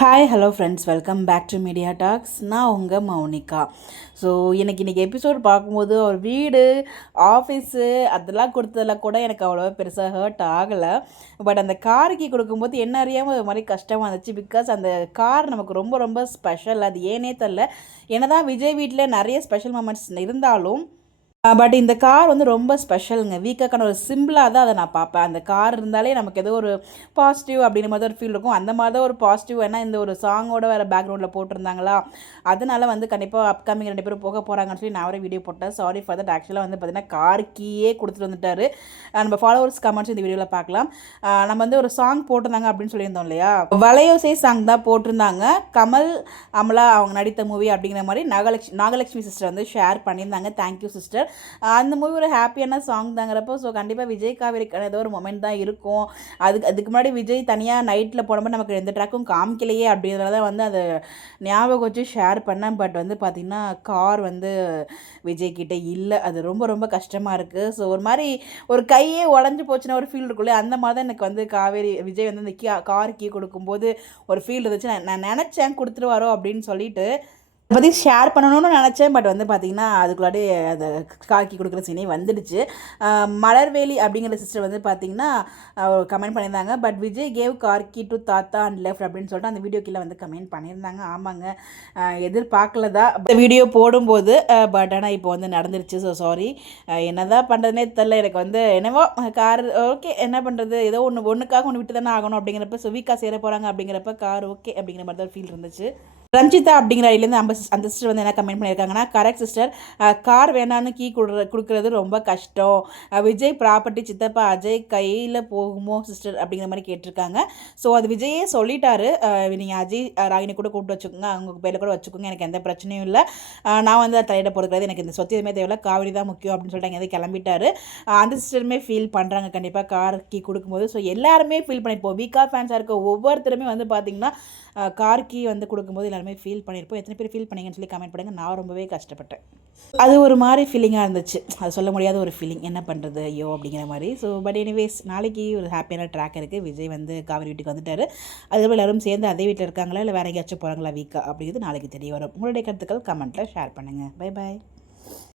Hi hello friends, welcome back to Media Talks. நான் உங்கள் Mounika. So இன்றைக்கி எபிசோட் பார்க்கும்போது ஒரு வீடு, ஆஃபீஸு அதெல்லாம் கொடுத்ததில் கூட எனக்கு அவ்வளோவா பெருசாக ஹர்ட் ஆகலை. பட் அந்த காருக்கு கொடுக்கும்போது என்ன அறியாமல் ஒரு மாதிரி கஷ்டமாக இருந்துச்சு. பிகாஸ் அந்த கார் நமக்கு ரொம்ப ரொம்ப ஸ்பெஷல். அது ஏனே தெரில. என்ன தான் விஜய் வீட்டில் நிறைய ஸ்பெஷல் மூமெண்ட்ஸ் இருந்தாலும் பட் இந்த கார் வந்து ரொம்ப ஸ்பெஷலுங்க. வீக்கான ஒரு சிம்பிளாக தான் அதை நான் பார்ப்பேன். அந்த கார் இருந்தாலே நமக்கு ஏதோ ஒரு பாசிட்டிவ் அப்படின்ற மாதிரி ஒரு ஃபீல் இருக்கும். அந்த மாதிரி தான் ஒரு பாசிட்டிவ். ஏன்னா இந்த ஒரு சாங்கோட வேறு பேக்ரவுண்டில் போட்டிருந்தாங்களா, அதனால் வந்து கண்டிப்பாக அப்கமிங் 2 பேரும் போக போகிறாங்கன்னு சொல்லி நான் ஒரு வீடியோ போட்டேன். Sorry for that. ஆக்சுவலாக வந்து பார்த்திங்கன்னா கார் கீயே கொடுத்துட்டு வந்துட்டார். நம்ம ஃபாலோவர்ஸ் கமெண்ட்ஸ் இந்த வீடியோவில் பார்க்கலாம். நம்ம வந்து ஒரு சாங் போட்டிருந்தாங்க அப்படின்னு சொல்லியிருந்தோம் இல்லையா, வளையோசை சாங் தான் போட்டிருந்தாங்க. கமல் அமலா அவங்க நடித்த மூவி அப்படிங்கிற மாதிரி நாகலட்சுமி சிஸ்டர் வந்து ஷேர் பண்ணியிருந்தாங்க. Thank you sister. அந்த மூவி ஒரு ஹாப்பியான சாங் தாங்கிறப்போ, ஸோ கண்டிப்பாக விஜய் காவேரிக்கான ஏதோ ஒரு மொமெண்ட் தான் இருக்கும். அதுக்கு முன்னாடி விஜய் தனியாக நைட்டில் போனப்போ நமக்கு எந்த ட்ராக்கும் காமிக்கலையே அப்படிங்கிறத வந்து அதை ஞாபகம் வச்சு ஷேர் பண்ணேன். பட் வந்து பார்த்திங்கன்னா கார் வந்து விஜய் கிட்டே இல்லை. அது ரொம்ப ரொம்ப கஷ்டமாக இருக்குது. ஸோ ஒரு மாதிரி ஒரு கையே உடஞ்சி போச்சுன்னா ஒரு ஃபீல் இருக்குல்ல, அந்த மாதிரி தான் எனக்கு வந்து விஜய் வந்து இந்த கார் கீ கொடுக்கும்போது ஒரு ஃபீல் இருந்துச்சு. நான் நினச்சேன் கொடுத்துருவாரோ அப்படின்னு சொல்லிட்டு அதை பற்றி ஷேர் பண்ணணும்னு நினச்சேன். பட் வந்து பார்த்திங்கன்னா அதுக்குள்ளாடி அதை காக்கி கொடுக்குற சீனே வந்துடுச்சு. மலர்வேலி அப்படிங்கிற சிஸ்டர் வந்து பார்த்திங்கன்னா கமெண்ட் பண்ணியிருந்தாங்க. But Vijay gave car key to தாத்தா அண்ட் லெஃப்ட் அப்படின்னு சொல்லிட்டு அந்த வீடியோ கீழே வந்து கமெண்ட் பண்ணியிருந்தாங்க. ஆமாங்க, எதிர்பார்க்கல இந்த வீடியோ போடும்போது. பட் ஆனால் இப்போ வந்து நடந்துருச்சு. So sorry. என்ன தான் பண்ணுறதுனே தெரில. எனக்கு வந்து என்னவோ கார் ஓகே, என்ன பண்ணுறது, ஏதோ ஒன்றுக்காக ஒன்று விட்டு தானே ஆகணும் அப்படிங்கிறப்ப, சுவிக்கா சேர போகிறாங்க அப்படிங்கிறப்ப கார் ஓகே அப்படிங்கிற மாதிரி தான் ஃபீல் இருந்துச்சு. ரஞ்சிதா அப்படிங்கிற ஐடியிலேருந்து அந்த சிஸ்டர் வந்து என்ன கமெண்ட் பண்ணியிருக்காங்கன்னா, கரெக்ட் சிஸ்டர், கார் வேணான்னு கீ கொடுக்குறது ரொம்ப கஷ்டம். விஜய் ப்ராப்பர்ட்டி சித்தப்பா அஜய் கையில் போகுமோ சிஸ்டர் அப்படிங்கிற மாதிரி கேட்டிருக்காங்க. ஸோ அது விஜயே சொல்லிட்டாரு, நீங்கள் அஜய் ராகினி கூட கூப்பிட்டு வச்சுக்கோங்க, அவங்க பேரில் கூட வச்சுக்கோங்க, எனக்கு எந்த பிரச்சனையும் இல்லை. நான் வந்து தலையிட போடுறது, எனக்கு இந்த சொத்து எதுவுமே தேவையில்ல, காவிரி தான் முக்கியம் அப்படின்னு சொல்லிட்டு எதாவது கிளம்பிட்டாரு. அந்த சிஸ்டருமே ஃபீல் பண்ணுறாங்க கண்டிப்பாக கார் கீ கொடுக்கும்போது. ஸோ எல்லாருமே ஃபீல் பண்ணியிருப்போம். வீக்கா ஃபேன்ஸாக இருக்க ஒவ்வொருத்தருமே வந்து பார்த்திங்கன்னா கார் கீ வந்து கொடுக்கும்போது எல்லாருமே ஃபீல் பண்ணியிருப்போம். எத்தனை பேர் ஃபீல் பண்ணீங்கன்னு சொல்லி கமெண்ட் பண்ணுங்கள். நான் ரொம்பவே கஷ்டப்பட்டேன். அது ஒரு மாதிரி ஃபீலிங்காக இருந்துச்சு. அது சொல்ல முடியாத ஒரு ஃபீலிங். என்ன பண்ணுறது ஐயோ அப்படிங்கிற மாதிரி. ஸோ பட் எனிவேஸ், நாளைக்கு ஒரு ஹாப்பியான ட்ராக் இருக்குது. விஜய் வந்து காவிரி வீட்டுக்கு வந்துட்டார். அதுக்கப்புறம் எல்லோரும் சேர்ந்து அதே வீட்டில் இருக்காங்களா இல்லை வேறு எங்கேயாச்சும் போகிறாங்களா வீக்கா அப்படிங்கிறது நாளைக்கு தெரிய வரும். உங்களுடைய கருத்துக்கள் கமெண்ட்டில் ஷேர் பண்ணுங்கள். Bye bye.